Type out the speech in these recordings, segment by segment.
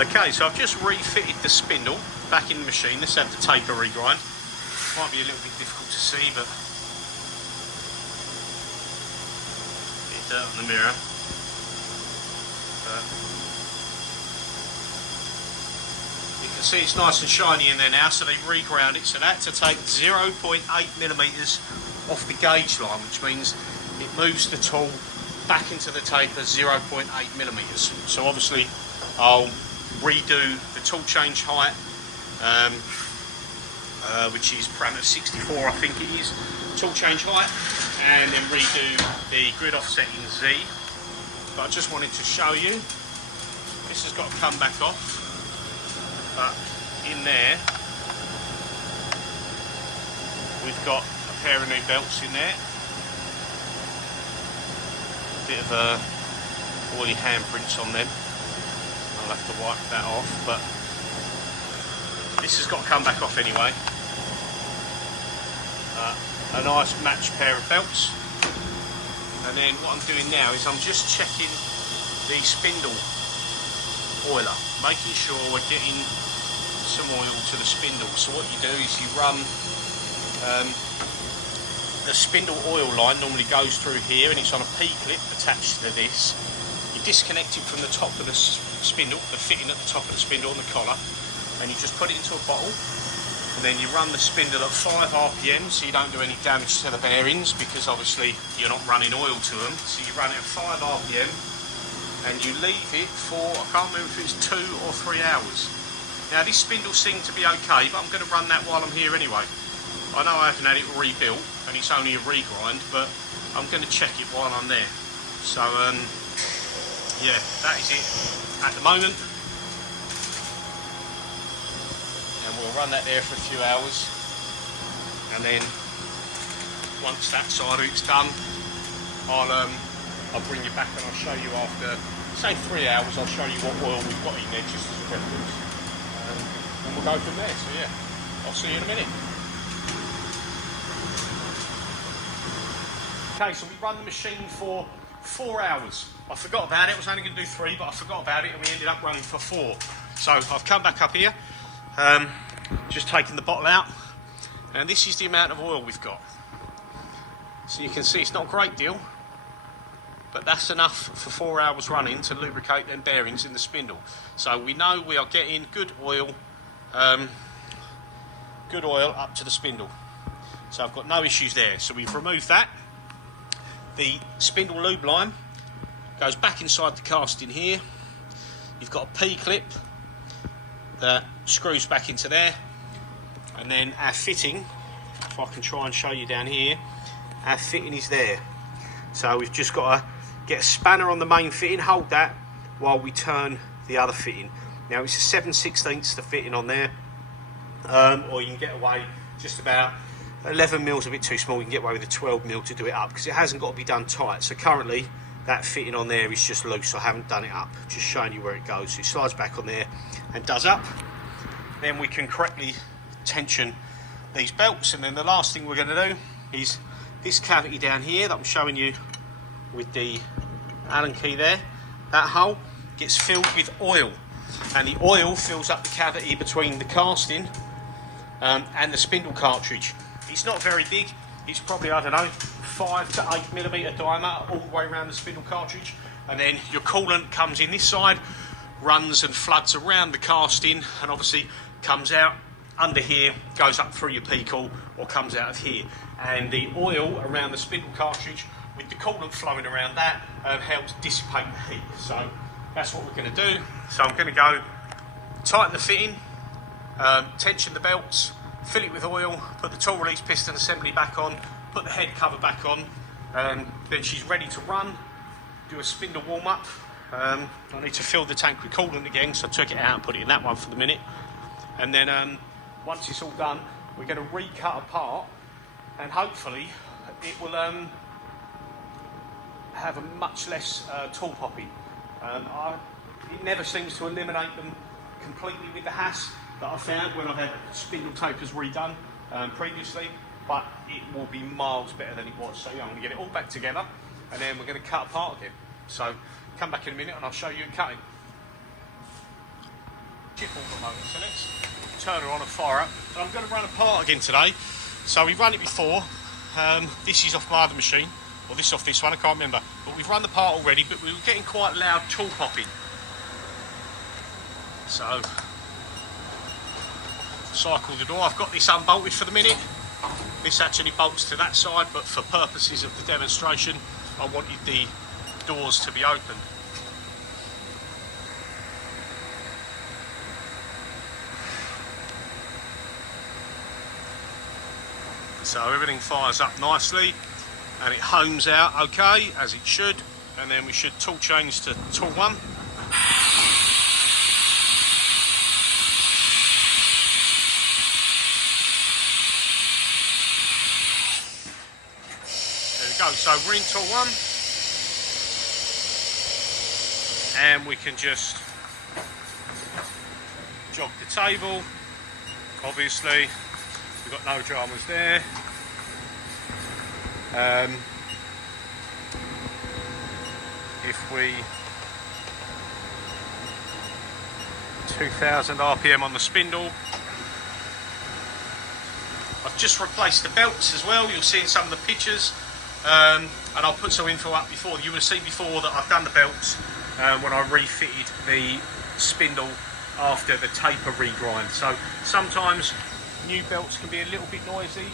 Okay, so I've just refitted the spindle back in the machine. Let's have the taper regrind. Might be a little bit difficult to see, but bit of dirt on the mirror. You can see it's nice and shiny in there now, so they reground it. So that's to take 0.8mm off the gauge line, which means it moves the tool back into the taper 0.8mm. So obviously I'll redo the tool change height, which is parameter 64, I think it is, tool change height, and then redo the grid offset in Z. But I just wanted to show you, this has got to come back off, but in there we've got a pair of new belts in there, a bit of oily handprints on them. I'll have to wipe that off, but this has got to come back off anyway. A nice matched pair of belts, and then what I'm doing now is I'm just checking the spindle oiler, making sure we're getting some oil to the spindle. So what you do is you run the spindle oil line normally goes through here, and it's on a P-clip attached to this. You disconnect it from the top of the spindle, the fitting at the top of the spindle on the collar, and you just put it into a bottle, and then you run the spindle at 5 RPM so you don't do any damage to the bearings, because obviously you're not running oil to them. So you run it at 5 RPM and you leave it for, I can't remember if it's 2 or 3 hours. Now this spindle seemed to be okay, but I'm going to run that while I'm here anyway. I know I haven't had it rebuilt and it's only a regrind, but I'm going to check it while I'm there. So yeah, that is it at the moment. And we'll run that there for a few hours, and then once that side of it's done, I'll bring you back and I'll show you after, say 3 hours, I'll show you what oil we've got in there just as a reference, and we'll go from there. So yeah, I'll see you in a minute. Okay, so we run the machine for 4 hours. I forgot about it. I was only going to do 3, but I forgot about it and we ended up running for 4. So I've come back up here, just taking the bottle out, and this is the amount of oil we've got. So you can see it's not a great deal, but that's enough for 4 hours running to lubricate them bearings in the spindle. So we know we are getting good oil up to the spindle. So I've got no issues there. So we've removed that. The spindle lube line goes back inside the casting here. You've got a P-clip that screws back into there, and then our fitting, if I can try and show you down here, our fitting is there. So we've just got to get a spanner on the main fitting, hold that while we turn the other fitting. Now it's a 7/16 the fitting on there, or you can get away just about 11mm, a bit too small. You can get away with a 12mm to do it up, because it hasn't got to be done tight. So currently that fitting on there is just loose. I haven't done it up, just showing you where it goes. So it slides back on there and does up. Then we can correctly tension these belts, and then the last thing we're going to do is this cavity down here that I'm showing you with the Allen key there. That hole gets filled with oil, and the oil fills up the cavity between the casting and the spindle cartridge. It's not very big. It's probably, I don't know, 5 to 8mm diameter all the way around the spindle cartridge, and then your coolant comes in this side, runs and floods around the casting, and obviously comes out under here, goes up through your P-cool, or comes out of here. And the oil around the spindle cartridge with the coolant flowing around that helps dissipate the heat. So that's what we're going to do. So I'm going to go tighten the fitting, tension the belts, fill it with oil, put the tool release piston assembly back on, put the head cover back on, then she's ready to run. Do a spindle warm up. I need to fill the tank with coolant again, so I took it out and put it in that one for the minute. And then once it's all done, we're going to recut apart, and hopefully it will have a much less tool popping. It never seems to eliminate them completely with the Haas that I found when I've had spindle tapers redone previously, but it will be miles better than it was. So yeah, I'm going to get it all back together, and then we're going to cut apart again. So come back in a minute and I'll show you cutting. chip auger motor. So let's turn her on and fire up. And I'm going to run a part again today. So we've run it before. This is off my other machine, or this off this one, I can't remember. But we've run the part already, but we were getting quite loud tool popping. So, cycle the door. I've got this unbolted for the minute. This actually bolts to that side, but for purposes of the demonstration, I wanted the doors to be open. So everything fires up nicely and it homes out okay, as it should, and then we should tool change to tool 1. There we go, so we're in tool 1 and we can just jog the table. Obviously we've got no dramas there. If we 2000 RPM on the spindle. I've just replaced the belts as well. You'll see in some of the pictures, and I'll put some info up before. You will have seen before that I've done the belts when I refitted the spindle after the taper regrind. So sometimes new belts can be a little bit noisy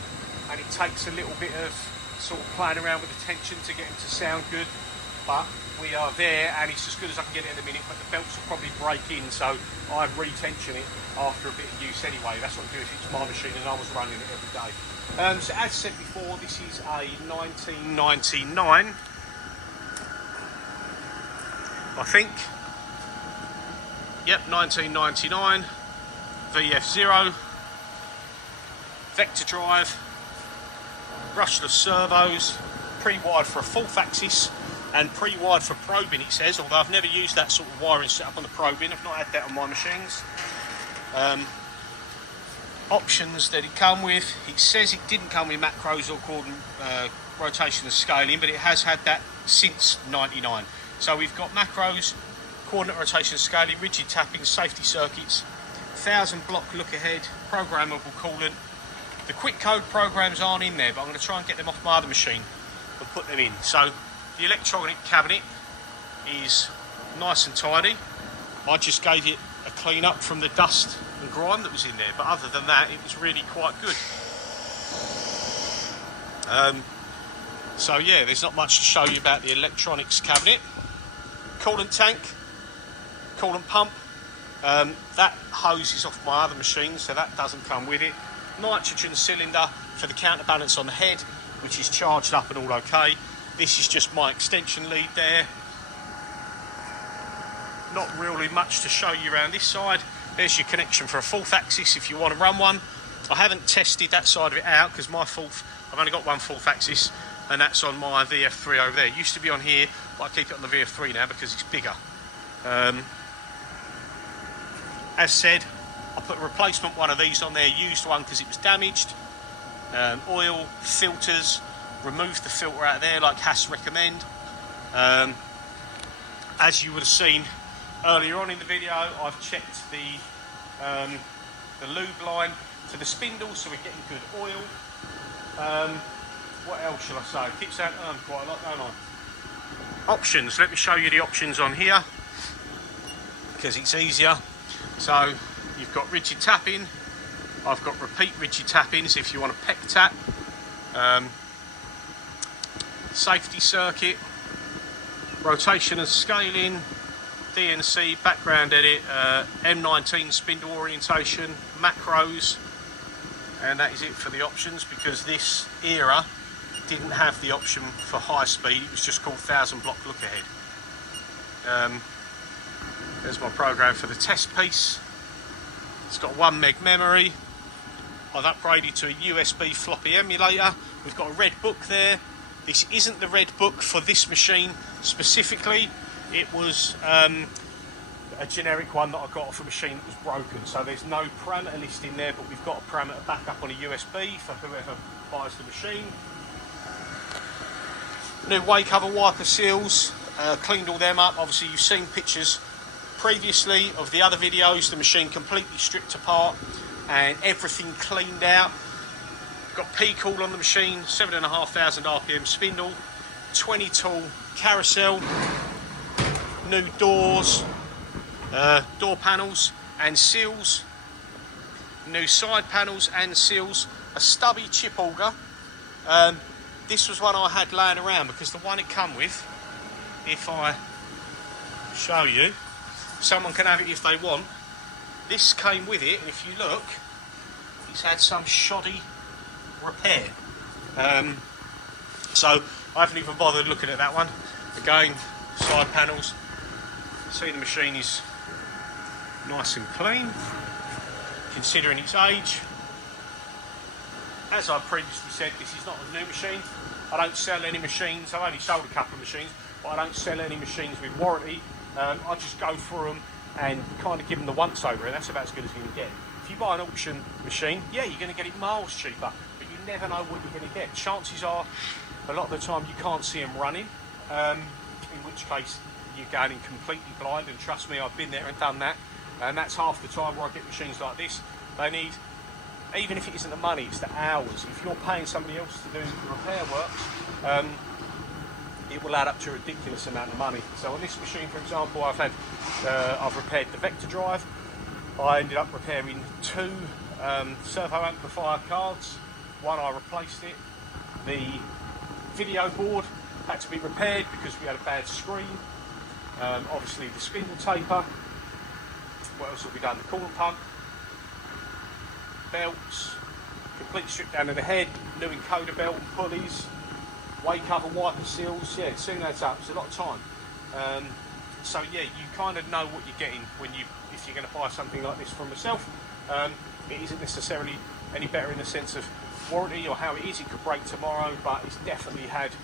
and it takes a little bit of sort of playing around with the tension to get them to sound good, but we are there and it's as good as I can get it in a minute. But the belts will probably break in, so I retension it after a bit of use anyway. That's what I do if it's my machine and I was running it every day. So as said before, this is a 1999, I think. Yep, 1999 VF0 vector drive, brushless servos, pre-wired for a fourth axis and pre-wired for probing, it says, although I've never used that sort of wiring setup on the probing. I've not had that on my machines. Options that it come with, it says it didn't come with macros or coordinate rotation and scaling, but it has had that since 99. So we've got macros, coordinate rotation and scaling, rigid tapping, safety circuits, 1000 block look ahead, programmable coolant. The quick code programs aren't in there, but I'm going to try and get them off my other machine and put them in. So the electronic cabinet is nice and tidy. I just gave it a clean up from the dust and grime that was in there, but other than that it was really quite good. So yeah, there's not much to show you about the electronics cabinet. Coolant tank, coolant pump, that hose is off my other machine, so that doesn't come with it. Nitrogen cylinder for the counterbalance on the head, which is charged up and all okay. This is just my extension lead there. Not really much to show you around this side. There's your connection for a fourth axis if you want to run one. I haven't tested that side of it out because I've only got one fourth axis, and that's on my VF3 over there. It used to be on here, but I keep it on the VF3 now because it's bigger. As said, I put a replacement one of these on there, used one because it was damaged. Oil, filters, removed the filter out of there like Haas recommend. As you would have seen earlier on in the video, I've checked the lube line to the spindle, so we're getting good oil. What else shall I say? It keeps out quite a lot, don't I? Options, let me show you the options on here because it's easier. So you've got rigid tapping, I've got repeat rigid tappings if you want a peck tap, safety circuit, rotation and scaling, DNC, background edit, M19 spindle orientation, macros, and that is it for the options, because this era didn't have the option for high speed. It was just called 1000 block look ahead. There's my program for the test piece. It's got 1 meg memory. I've upgraded to a USB floppy emulator. We've got a red book there. This isn't the red book for this machine specifically. It was a generic one that I got off a machine that was broken. So there's no parameter list in there, but we've got a parameter backup on a USB for whoever buys the machine. New way cover wiper seals. Cleaned all them up. Obviously you've seen pictures previously of the other videos, the machine completely stripped apart and everything cleaned out. Got P-cool on the machine, 7,500 RPM spindle, 20 tool carousel, new doors, door panels and seals, new side panels and seals, a stubby chip auger. This was one I had laying around because the one it come with, if I show you, someone can have it if they want. This came with it, and if you look, it's had some shoddy repair. So I haven't even bothered looking at that one. Again, side panels. See, the machine is nice and clean, considering its age. As I previously said, this is not a new machine. I don't sell any machines. I've only sold a couple of machines, but I don't sell any machines with warranty. I just go through them and kind of give them the once over, and that's about as good as you can get. If you buy an auction machine, yeah, you're going to get it miles cheaper, but you never know what you're going to get. Chances are, a lot of the time, you can't see them running, in which case you're going in completely blind, and trust me, I've been there and done that, and that's half the time where I get machines like this. They need, even if it isn't the money, it's the hours. If you're paying somebody else to do the repair works, it will add up to a ridiculous amount of money. So on this machine, for example, I've repaired the vector drive. I ended up repairing 2 servo amplifier cards. One, I replaced it. The video board had to be repaired because we had a bad screen. Obviously the spindle taper. What else have we done? The coolant pump. Belts. Completely stripped down to the head. New encoder belt and pulleys. Way cover, wiper seals. Yeah, it soon adds up. It's a lot of time. So yeah, you kind of know what you're getting if you're going to buy something like this from myself. It isn't necessarily any better in the sense of warranty or how it is. It could break tomorrow, but it's definitely had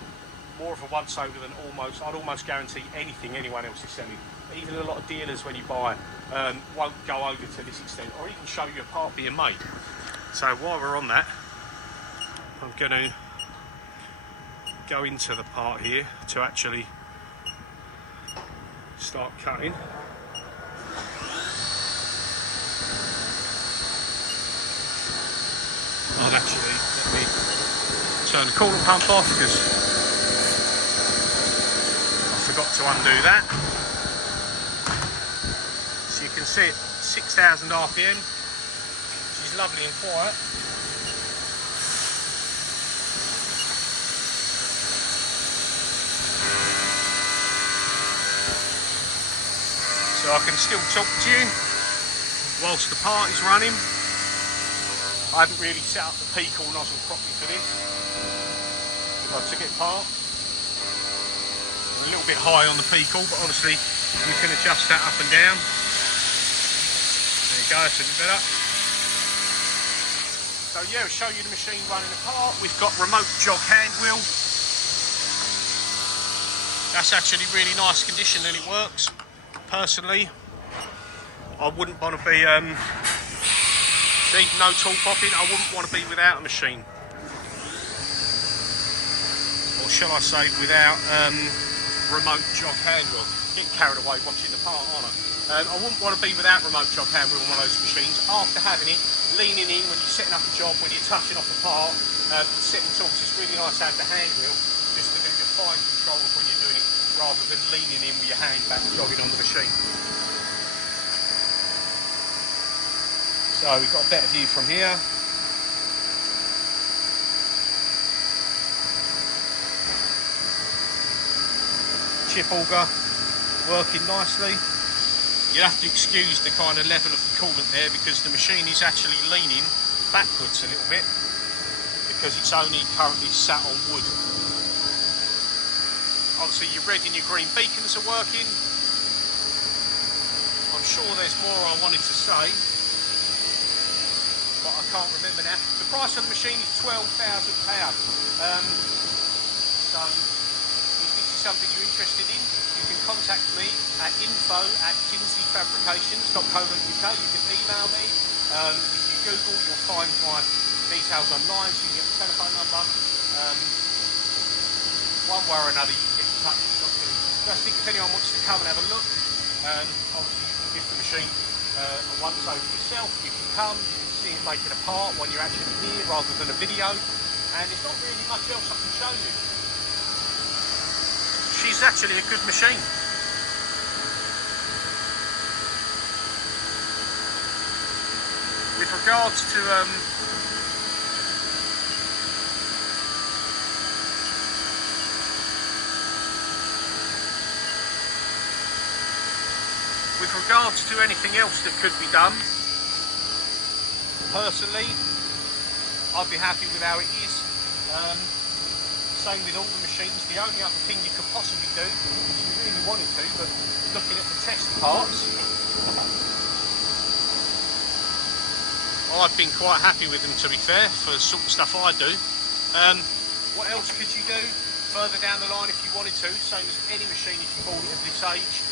more of a once over than I'd almost guarantee anything anyone else is selling. Even a lot of dealers, when you buy, won't go over to this extent, or even show you a part being made. So while we're on that, I'm going to go into the part here to actually start cutting. I'll actually let me turn the coolant pump off because I forgot to undo that. So you can see it, 6,000 RPM, which is lovely and quiet. So I can still talk to you whilst the part is running. I haven't really set up the P-cool nozzle properly for this. I took it apart. A little bit high on the P-cool, but honestly you can adjust that up and down. There you go, that's a bit better. So yeah, I'll show you the machine running apart. We've got remote jog hand wheel. That's actually really nice condition and it works. Personally, I wouldn't want to be, see, no tool popping, I wouldn't want to be without a machine. Or shall I say, without remote jog hand wheel. Getting carried away watching the part, aren't I? I wouldn't want to be without remote jog hand wheel on one of those machines. After having it, leaning in when you're setting up a job, when you're touching off a part, setting tools, it's really nice to have the hand wheel just to do the fine control of when you're doing it, rather than leaning in with your hand back jogging on the machine. So we've got a better view from here. Chip auger working nicely. You'll have to excuse the kind of level of the coolant there because the machine is actually leaning backwards a little bit because it's only currently sat on wood. Obviously your red and your green beacons are working. I'm sure there's more I wanted to say, but I can't remember now. The price of the machine is £12,000. So if this is something you're interested in, you can contact me at info@kinzyfabrications.co.uk. You can email me. If you Google, you'll find my details online, so you can get the telephone number. One way or another, you can get in touch. I think if anyone wants to come and have a look, Obviously you can give the machine a once over yourself. You can come, you can see it making a part when you're actually here rather than a video, and there's not really much else I can show you. She's actually a good machine. With regards to anything else that could be done, personally, I'd be happy with how it is. Same with all the machines. The only other thing you could possibly do, if you really wanted to, but looking at the test parts, I've been quite happy with them, to be fair, for the sort of stuff I do. What else could you do further down the line if you wanted to? Same as any machine, if you bought it at this age,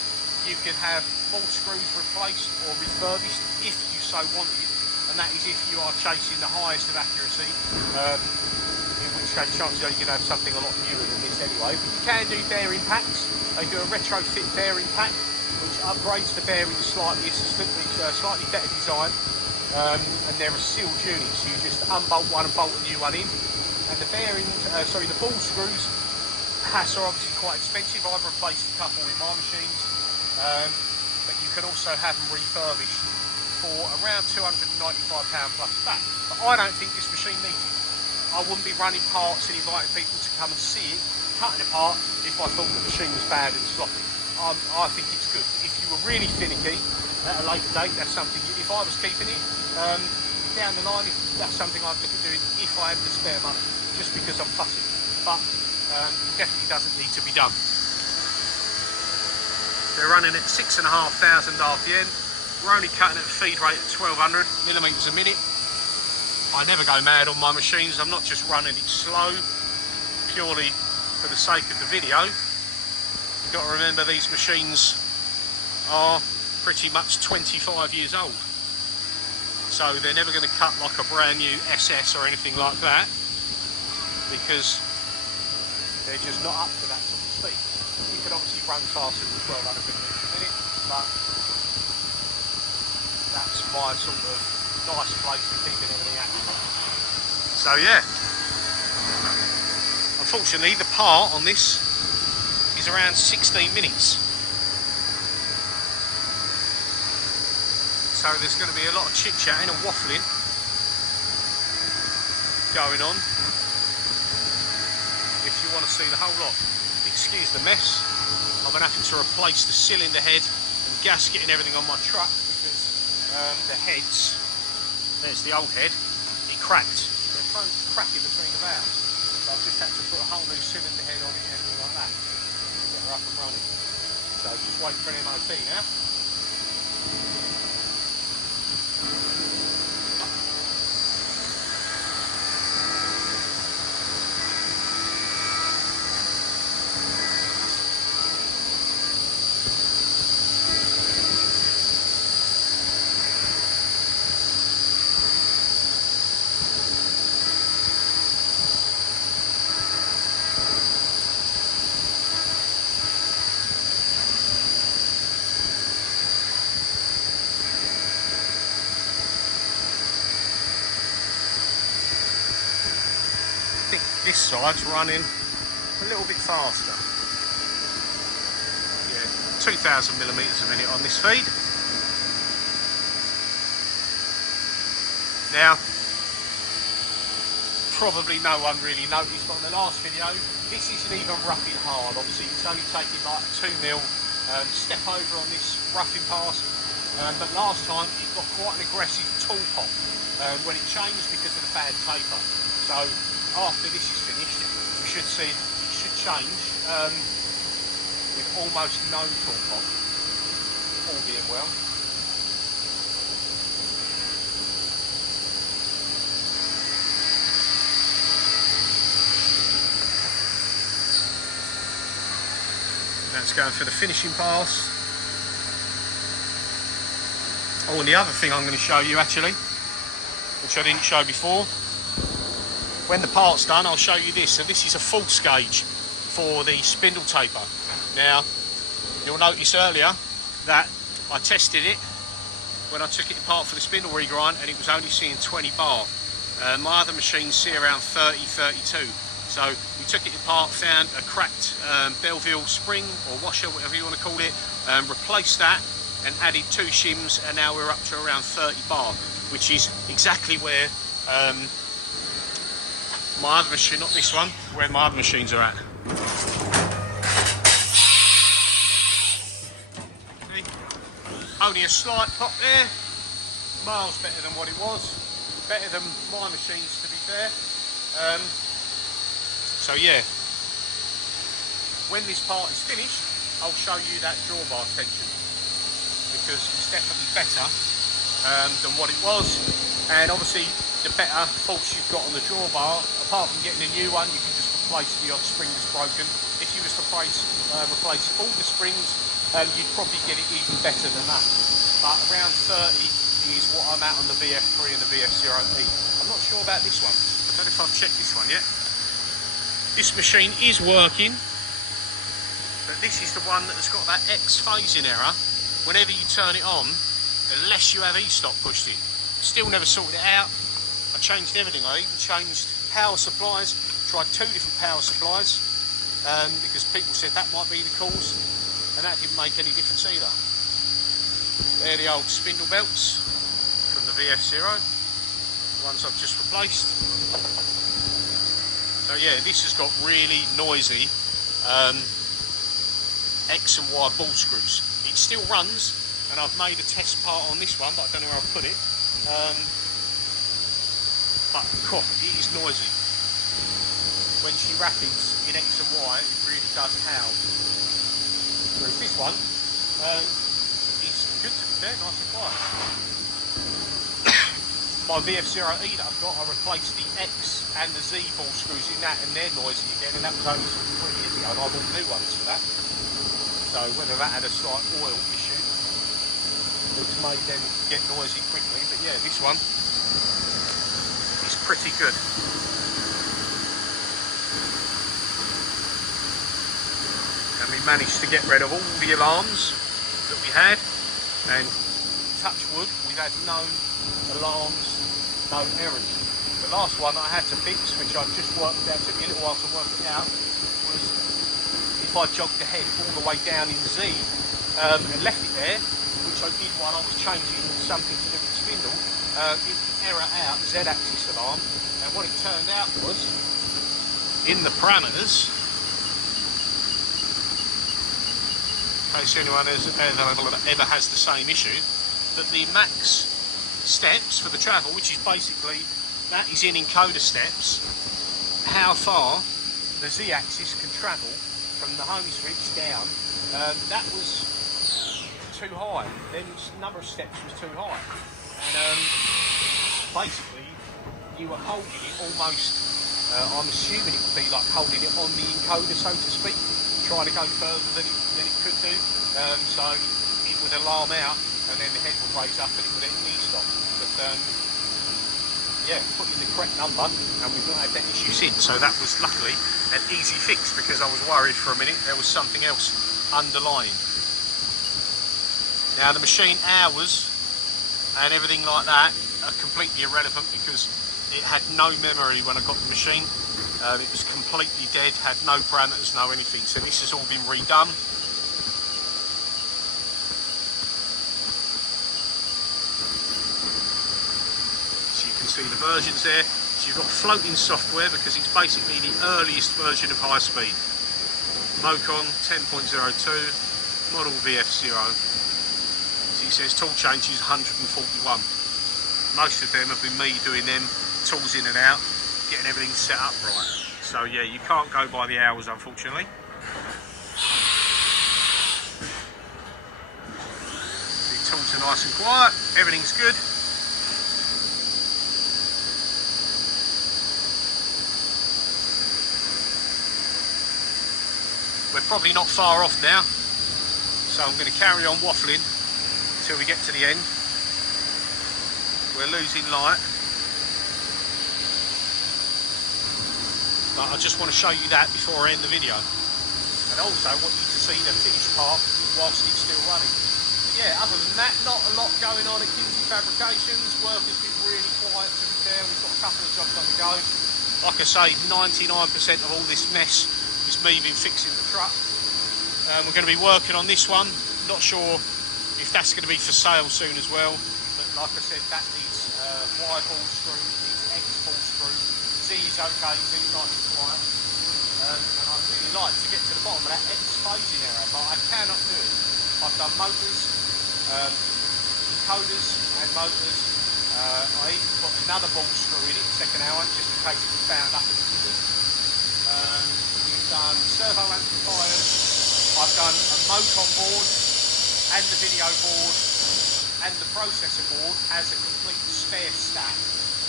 you could have all screws replaced or refurbished if you so wanted, and that is if you are chasing the highest of accuracy, in which case chances are you're going to have something a lot newer than this anyway. But you can do bearing packs. They do a retrofit bearing pack which upgrades the bearings slightly, slightly better design, and they're a sealed unit, so you just unbolt one and bolt a new one in. And the bearings, the ball screws, Haas are obviously quite expensive. I've replaced a couple with my machines. But you can also have them refurbished for around £295 plus VAT. But I don't think this machine needs it. I wouldn't be running parts and inviting people to come and see it, cutting apart, if I thought the machine was bad and sloppy. I think it's good. If you were really finicky at a later date, that's something, if I was keeping it, down the line, that's something I'd look at doing if I had the spare money, just because I'm fussy. But it definitely doesn't need to be done. They're running at 6,500 RPM. We're only cutting at a feed rate of 1200 millimetres a minute. I never go mad on my machines. I'm not just running it slow purely for the sake of the video. You've got to remember these machines are pretty much 25 years old. So they're never going to cut like a brand new SS or anything like that, because they're just not up to that sort of speed. You could obviously run faster than 1200 millimetres a minute, but that's my sort of nice place for keeping everything active. So yeah, unfortunately the part on this is around 16 minutes. So there's going to be a lot of chit-chatting and waffling going on if you want to see the whole lot. Excuse the mess. I've been having to replace the cylinder head and gasket and everything on my truck because the heads, there's the old head, it cracked. They're prone to cracking between the valves. So I've just had to put a whole new cylinder head on it and everything like that to get her up and running. So just wait for an MOT now. I think this side's running a little bit faster. Yeah, 2,000 millimetres a minute on this feed. Now, probably no one really noticed, but on the last video, this isn't even roughing hard. Obviously, it's only taking like a 2mm step over on this roughing pass. But last time, it got quite an aggressive tool pop when it changed because of the bad taper. So after this is finished, we should see it should change with almost no tool pop, all being well. That's going for the finishing pass. Oh, and the other thing I'm going to show you actually, which I didn't show before, when the part's done, I'll show you this. So this is a false gauge for the spindle taper. Now, you'll notice earlier, that I tested it when I took it apart for the spindle regrind, and it was only seeing 20 bar. My other machines see around 30, 32. So we took it apart, found a cracked Belleville spring or washer, whatever you want to call it, replaced that and added 2 shims, and now we're up to around 30 bar, which is exactly where my other machine, not this one, where my other machines are at. See? Only a slight pop there, miles better than what it was, better than my machines to be fair. So yeah, when this part is finished, I'll show you that drawbar tension, because it's definitely better than what it was. And obviously the better faults you've got on the drawbar, apart from getting a new one, you can just replace the odd spring that's broken. If you was to replace all the springs, you'd probably get it even better than that. But around 30 is what I'm at on the VF3 and the VF0E. I'm not sure about this one. I don't know if I've checked this one yet. This machine is working, but this is the one that has got that X phasing error whenever you turn it on, unless you have E-stop pushed in. Still never sorted it out. I changed everything. I even changed power supplies, tried 2 different power supplies, because people said that might be the cause, and that didn't make any difference either. They're the old spindle belts from the VF0, ones I've just replaced. So yeah, this has got really noisy X and Y ball screws. It still runs, and I've made a test part on this one, but I don't know where I've put it. But it is noisy. When she rapids in X and Y, it really does howl. Whereas this one is good to be fair, nice and quiet. My VF0E that I've got, I replaced the X and the Z ball screws in that, and they're noisy again, and that was only 3 years ago, and I bought new ones for that. So whether that had a slight oil issue, which made them get noisy quickly, but yeah, this one is pretty good. And we managed to get rid of all the alarms that we had, and touch wood, we've had no alarms, no errors. The last one I had to fix, which I've just worked out, took me a little while to work it out, was if I jogged the head all the way down in Z and left it there, which I did while I was changing something to do with the spindle, it would error out Z-axis alarm, and what it turned out was, in the parameters, in case anyone ever has the same issue, that the max steps for the travel, which is basically, that is in encoder steps, how far the Z-axis can travel from the home switch down, that was too high. Then the number of steps was too high. And basically, you were holding it almost, I'm assuming it would be like holding it on the encoder, so to speak, trying to go further than it could do. So it would alarm out, and then the head would raise up and it would then stop. But yeah, put in the correct number, and we've not had that issue since. So that was luckily an easy fix, because I was worried for a minute there was something else underlying. Now the machine hours and everything like that are completely irrelevant, because it had no memory when I got the machine. It was completely dead, had no parameters, no anything. So this has all been redone. So you can see the versions there. So you've got floating software, because it's basically the earliest version of high speed. Mocon 10.02, model VF0. So it says tool changes 141. Most of them have been me doing them, tools in and out, getting everything set up right. So yeah, you can't go by the hours, unfortunately. The tools are nice and quiet, everything's good. We're probably not far off now, so I'm going to carry on waffling until we get to the end. We're losing light, but I just want to show you that before I end the video, and also I want you to see the finished part whilst it's still running. yeah, other than that, not a lot going on at Kinzy Fabrications. Work has been really quiet, to be fair. We've got a couple of jobs on the go. Like I say, 99% of all this mess is me been fixing the truck. We're going to be working on this one. Not sure if that's going to be for sale soon as well. But like I said, that needs Y ball screw, needs X ball screw. Z's okay, Z's nice and quiet. And I'd really like to get to the bottom of that X phasing error, but I cannot do it. I've done motors, encoders and motors. I even put another ball screw in it, second hour, just in case it was bound up at the beginning. We've done servo amplifiers. I've done a Mocon board and the video board and the processor board as a complete spare stack,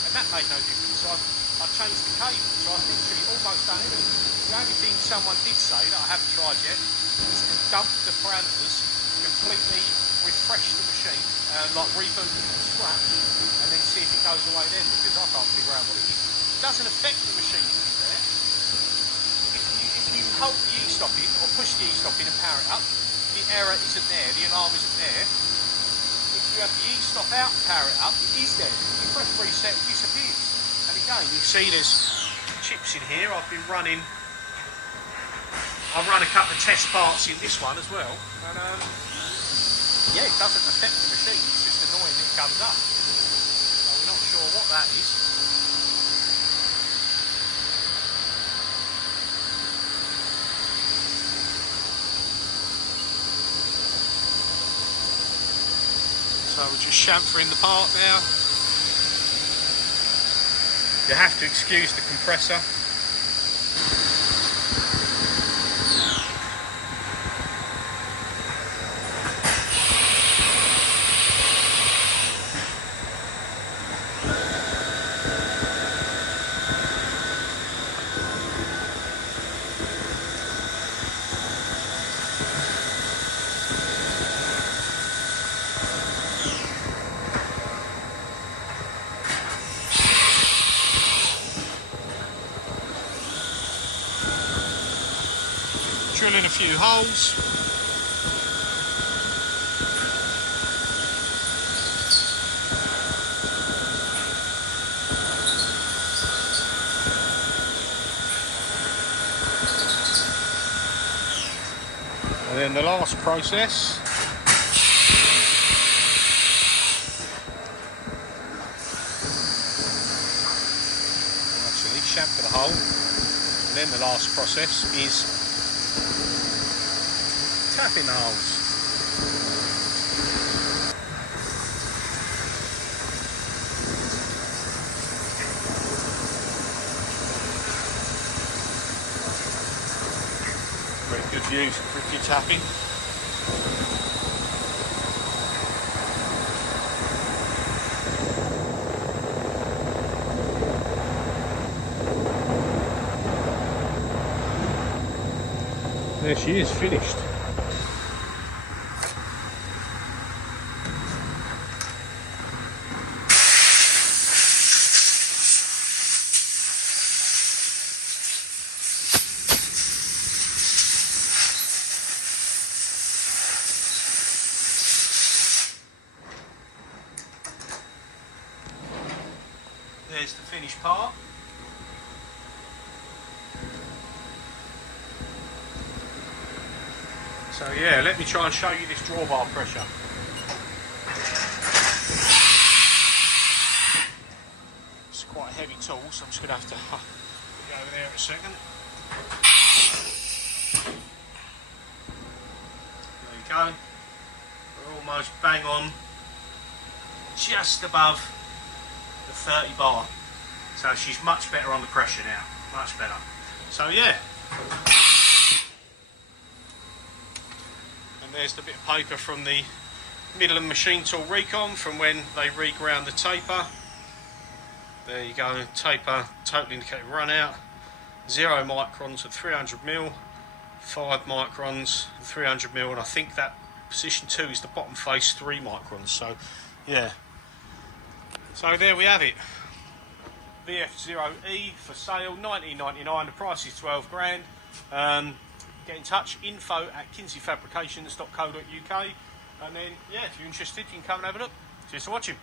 and that made no difference. So I've changed the cable, so I've literally almost done everything. The only thing someone did say that I haven't tried yet is to dump the parameters, completely refresh the machine, like reboot it from scratch, and then see if it goes away then, because I can't figure out what it is. It doesn't affect the machine, to be fair. If you hold the E-stop in, or push the E-stop in and power it up, the error isn't there, the alarm isn't there. If you have the E-stop out and power it up, it is there. If you press reset, it disappears. And again, you see there's chips in here. I've run a couple of test parts in this one as well, and yeah, it doesn't affect the machine, it's just annoying that it comes up. So we're not sure what that is. So we're just chamfering the part now. You have to excuse the compressor. Drilling a few holes. And then the last process . Actually chamfer the hole, and then the last process is tapping the holes. Very good view if you're tapping. There she is, finished. There's the finished part. So yeah, let me try and show you this drawbar pressure. It's quite a heavy tool, so I'm just going to have to put it over there in a second. There you go. We're almost bang on, just above the 30 bar. So she's much better on the pressure now, much better. So yeah. And there's the bit of paper from the Midland Machine Tool Recon from when they reground the taper. There you go, taper, total indicator run out, 0 microns at 300mm, 5 microns at 300mm, and I think that position 2 is the bottom face 3 microns. So yeah. So there we have it. VF0E for sale, $19.99. The price is 12 grand. Get in touch, info@kinzyfabrications.co.uk. And then, yeah, if you're interested, you can come and have a look. Cheers for watching.